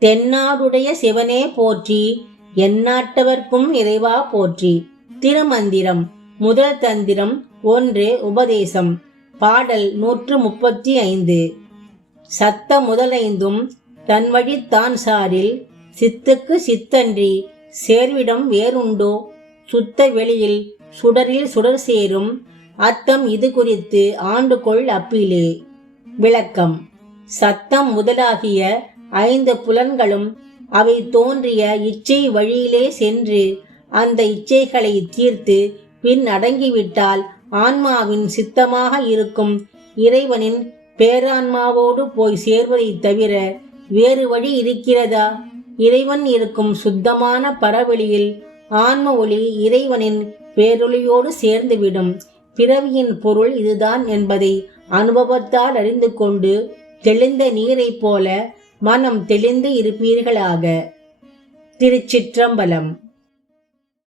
தென்னாடுடைய சிவனே போற்றி எந்நாட்டவர்க்கும் இறைவா போற்றி. திருமந்திரம் முதல் தந்திரம் ஒன்று உபதேசம். பாடல் நூற்று முப்பத்தி ஐந்து. சத்த முதலைந்தும் தன் வழி தான் சாரில் சித்துக்கு சித்தன்றி சேர்விடம் வேறுண்டோ? சுத்த வெளியில் சுடரில் சுடர் சேரும் அத்தம் இது குறித்து ஆண்டுகொள் அப்பீலே. விளக்கம். சத்தம் முதலாகிய ஐந்து புலன்களும் அவை தோன்றிய இச்சை வழியிலே சென்று அந்த இச்சைகளை தீர்த்து பின் அடங்கிவிட்டால் ஆன்மாவின் சித்தமாக இருக்கும். இறைவனின் பேரான்மாவோடு போய் சேர்வதைத் தவிர வேறு வழி இருக்கிறதா? இறைவன் இருக்கும் சுத்தமான பரவெளியில் ஆன்ம ஒளி இறைவனின் பேரொளியோடு சேர்ந்துவிடும். பிறவியின் பொருள் இதுதான் என்பதை அனுபவத்தால் அறிந்து கொண்டு தெளிந்த நீரைப் போல மனம் தெளிந்து இருப்பீர்களாக. திருச்சிற்றம்பலம்.